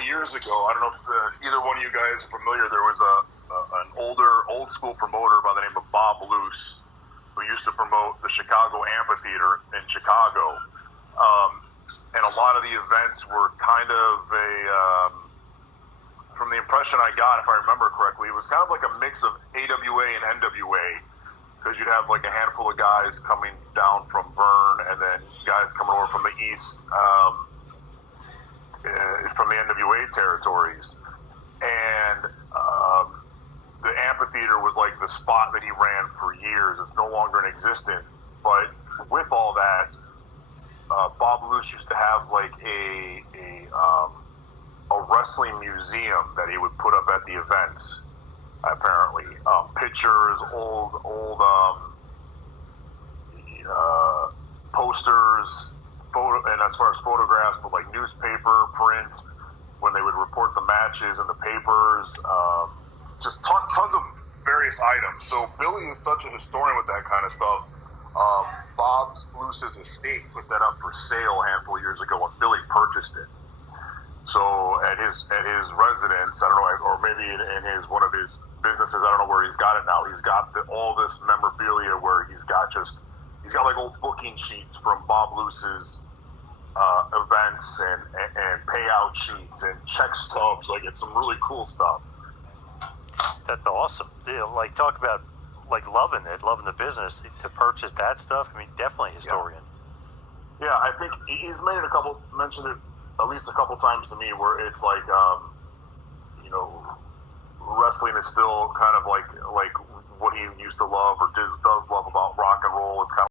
of years ago, I don't know if either one of you guys are familiar, there was an old school promoter by the name of Bob Luce, who used to promote the Chicago Amphitheater in Chicago. And a lot of the events were kind of from the impression I got, if I remember correctly, it was kind of like a mix of AWA and NWA, because you'd have like a handful of guys coming down from Vern, and then guys coming over from the east, from the NWA territories. And the amphitheater was like the spot that he ran for years. It's no longer in existence. But with all that, Bob Luce used to have like a wrestling museum that he would put up at the events. Apparently, pictures, old posters, and as far as photographs, but like newspaper print when they would report the matches in the papers, just tons of various items. So Billy is such a historian with that kind of stuff. Bob Luce's estate put that up for sale a handful of years ago when Billy purchased it. So at his residence, I don't know, or maybe in one of his businesses, I don't know where he's got it now. He's got all this memorabilia where he's got like old booking sheets from Bob Luce's events and payout sheets and check stubs. Like, it's some really cool stuff. That's awesome. Like, talk about like loving the business to purchase that stuff. I mean, definitely a historian. Yeah, I think he's mentioned it at least a couple times to me, where it's like, wrestling is still kind of like what he used to love or does love about rock and roll. It's kind of